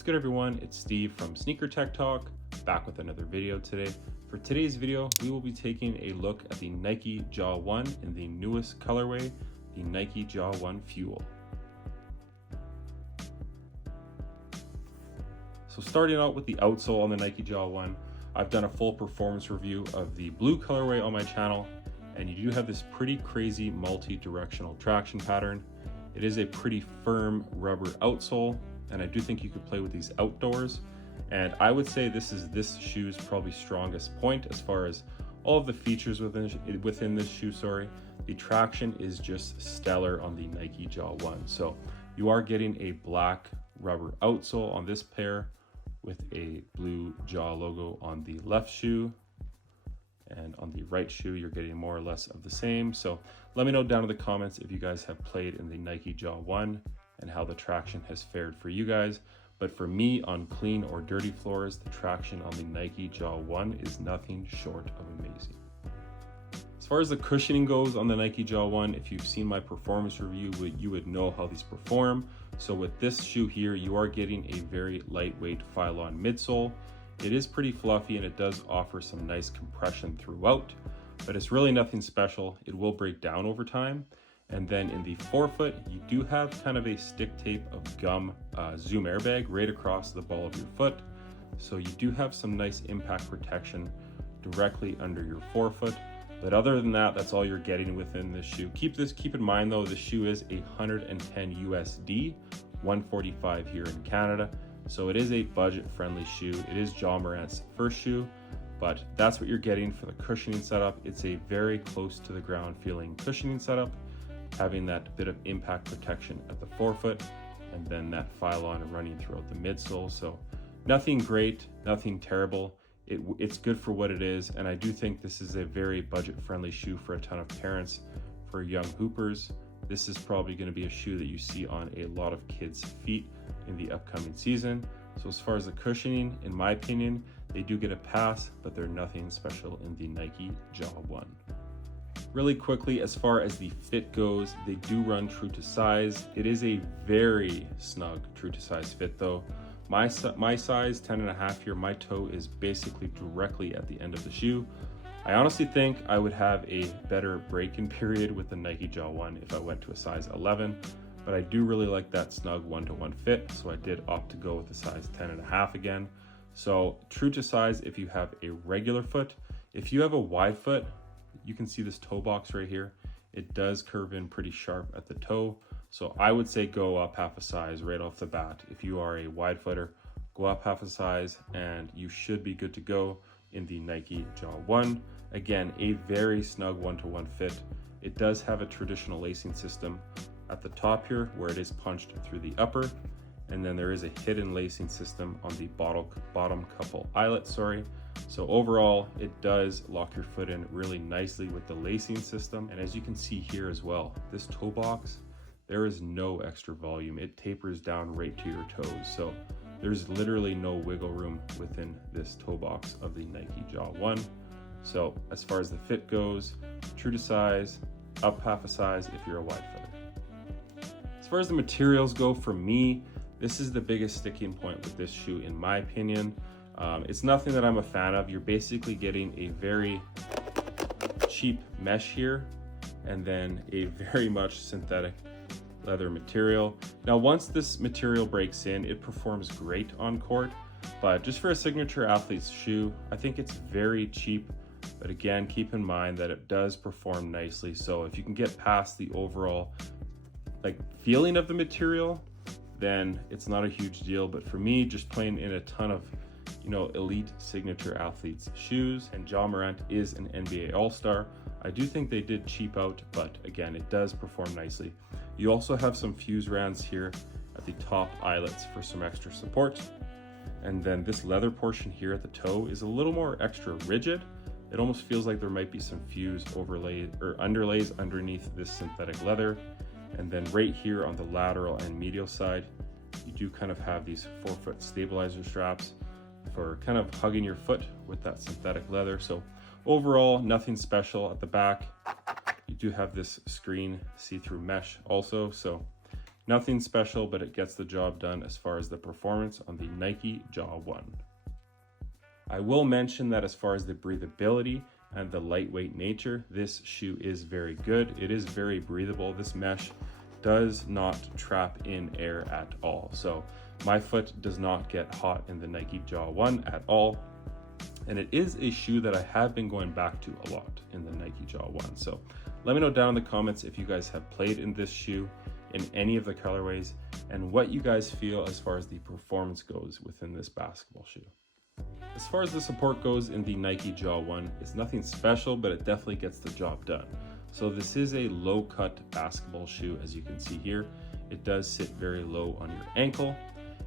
What's good everyone, it's Steve from Sneaker Tech Talk, back with another video today. For today's video, we will be taking a look at the Nike Jaw 1 in the newest colorway, the Nike Jaw 1 Fuel. So starting out with the outsole on the Nike Jaw 1, I've done a full performance review of the blue colorway on my channel, and you do have this pretty crazy multi-directional traction pattern. It is a pretty firm rubber outsole, and I do think you could play with these outdoors. And I would say this is this shoe's probably strongest point as far as all of the features within this shoe, The traction is just stellar on the Nike Jaw 1. So you are getting a black rubber outsole on this pair with a blue Jaw logo on the left shoe. And on the right shoe, you're getting more or less of the same. So let me know down in the comments if you guys have played in the Nike Jaw 1 and how the traction has fared for you guys. But for me, on clean or dirty floors, the traction on the Nike Jaw 1 is nothing short of amazing. As far as the cushioning goes on the Nike Jaw 1, if you've seen my performance review, you would know how these perform. So with this shoe here, you are getting a very lightweight Phylon midsole. It is pretty fluffy and it does offer some nice compression throughout, but it's really nothing special. It will break down over time. And then in the forefoot, you do have kind of a stick tape of gum zoom airbag right across the ball of your foot. So you do have some nice impact protection directly under your forefoot. But other than that, that's all you're getting within this shoe. Keep in mind though, the shoe is 110 USD, 145 here in Canada. So it is a budget friendly shoe. It is Ja Morant's first shoe, but that's what you're getting for the cushioning setup. It's a very close to the ground feeling cushioning setup, having that bit of impact protection at the forefoot, and then that Phylon running throughout the midsole. So nothing great, nothing terrible. It's good for what it is, and I do think this is a very budget-friendly shoe for a ton of parents, for young hoopers. This is probably going to be a shoe that you see on a lot of kids' feet in the upcoming season. So as far as the cushioning, in my opinion, they do get a pass, but they're nothing special in the Nike Jaw 1. Really quickly, as far as the fit goes, they do run true to size. It is a very snug true to size fit though. My size, 10.5 here, my toe is basically directly at the end of the shoe. I honestly think I would have a better break-in period with the Nike Jaw 1 if I went to a size 11, but I do really like that snug 1-to-1 fit, so I did opt to go with a size 10.5 again. So true to size if you have a regular foot. If you have a wide foot, you can see this toe box right here. It does curve in pretty sharp at the toe. So I would say go up half a size right off the bat. If you are a wide footer, go up half a size and you should be good to go in the Nike Jaw 1. Again, a very snug 1-to-1 fit. It does have a traditional lacing system at the top here where it is punched through the upper. And then there is a hidden lacing system on the bottom couple eyelets, So overall, it does lock your foot in really nicely with the lacing system. And as you can see here as well, this toe box, there is no extra volume. It tapers down right to your toes. So there's literally no wiggle room within this toe box of the Nike Jaw 1. So as far as the fit goes, true to size, up half a size if you're a wide footer. As far as the materials go, for me, this is the biggest sticking point with this shoe in my opinion. It's nothing that I'm a fan of. You're basically getting a very cheap mesh here and then a very much synthetic leather material. Now once this material breaks in, it performs great on court, but just for a signature athlete's shoe, I think it's very cheap. But again, keep in mind that it does perform nicely. So if you can get past the overall feeling of the material, then it's not a huge deal. But for me, just playing in a ton of elite signature athletes shoes, and Ja Morant is an NBA All-Star, I do think they did cheap out, but again, it does perform nicely. You also have some fuse rands here at the top eyelets for some extra support. And then this leather portion here at the toe is a little more extra rigid. It almost feels like there might be some fuse overlay or underlays underneath this synthetic leather. And then right here on the lateral and medial side, you do kind of have these forefoot stabilizer straps for kind of hugging your foot with that synthetic leather. So overall, nothing special at the back. You do have this screen see-through mesh also. So Nothing special, but it gets the job done as far as the performance on the Nike Jaw 1. I will mention that as far as the breathability and the lightweight nature, this shoe is very good. It is very breathable. This mesh does not trap in air at all. So my foot does not get hot in the Nike Jaw 1 at all. And it is a shoe that I have been going back to a lot in the Nike Jaw 1. So let me know down in the comments if you guys have played in this shoe in any of the colorways and what you guys feel as far as the performance goes within this basketball shoe. As far as the support goes in the Nike Jaw 1, it's nothing special, but it definitely gets the job done. So this is a low cut basketball shoe, as you can see here. It does sit very low on your ankle.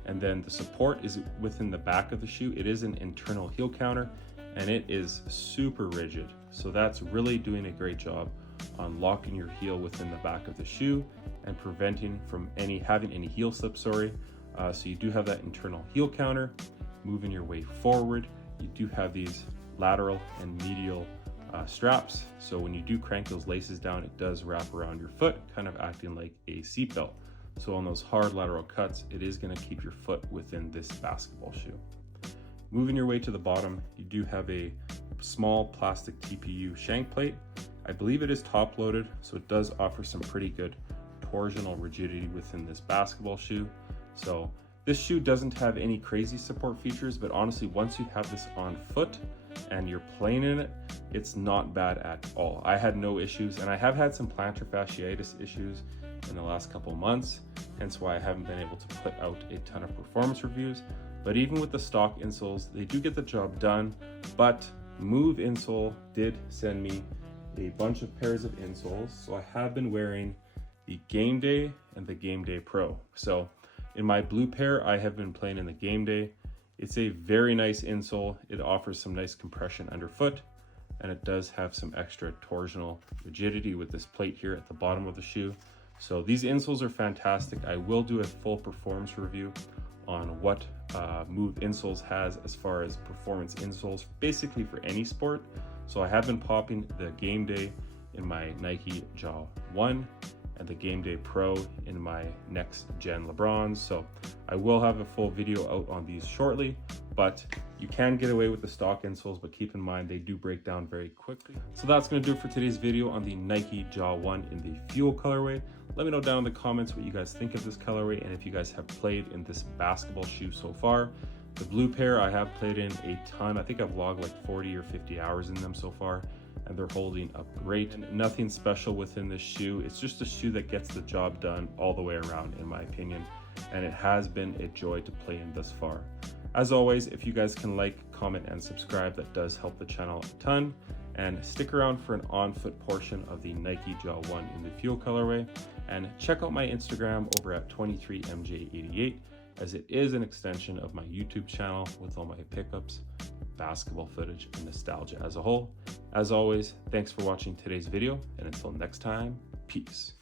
And then the support is within the back of the shoe. It is an internal heel counter and it is super rigid. So that's really doing a great job on locking your heel within the back of the shoe and preventing from having any heel slip, so you do have that internal heel counter. Moving your way forward, you do have these lateral and medial straps. So when you do crank those laces down, it does wrap around your foot, kind of acting like a seatbelt. So on those hard lateral cuts, it is going to keep your foot within this basketball shoe. Moving your way to the bottom, you do have a small plastic TPU shank plate. I believe it is top loaded, so it does offer some pretty good torsional rigidity within this basketball shoe. So this shoe doesn't have any crazy support features, but honestly, once you have this on foot and you're playing in it, it's not bad at all. I had no issues, and I have had some plantar fasciitis issues in the last couple months, hence why I haven't been able to put out a ton of performance reviews. But even with the stock insoles, they do get the job done. But Move Insole did send me a bunch of pairs of insoles, so I have been wearing the Game Day and the Game Day Pro. So in my blue pair, I have been playing in the Game Day. It's a very nice insole. It offers some nice compression underfoot, and it does have some extra torsional rigidity with this plate here at the bottom of the shoe. So these insoles are fantastic. I will do a full performance review on what Move Insoles has as far as performance insoles, basically for any sport. So I have been popping the Game Day in my Nike Jaw 1 and the Game Day Pro in my next gen LeBrons. So I will have a full video out on these shortly, but you can get away with the stock insoles, but keep in mind they do break down very quickly. So that's going to do it for today's video on the Nike Jaw 1 in the Fuel colorway. Let me know down in the comments what you guys think of this colorway and if you guys have played in this basketball shoe so far. The blue pair I have played in a ton. I think I've logged like 40 or 50 hours in them so far, and they're holding up great. And nothing special within this shoe. It's just a shoe that gets the job done all the way around, in my opinion, and it has been a joy to play in thus far. As always, if you guys can like, comment, and subscribe, that does help the channel a ton. And stick around for an on-foot portion of the Nike Jaw 1 in the Fuel colorway. And check out my Instagram over at 23mj88, as it is an extension of my YouTube channel with all my pickups, basketball footage, and nostalgia as a whole. As always, thanks for watching today's video, and until next time, peace.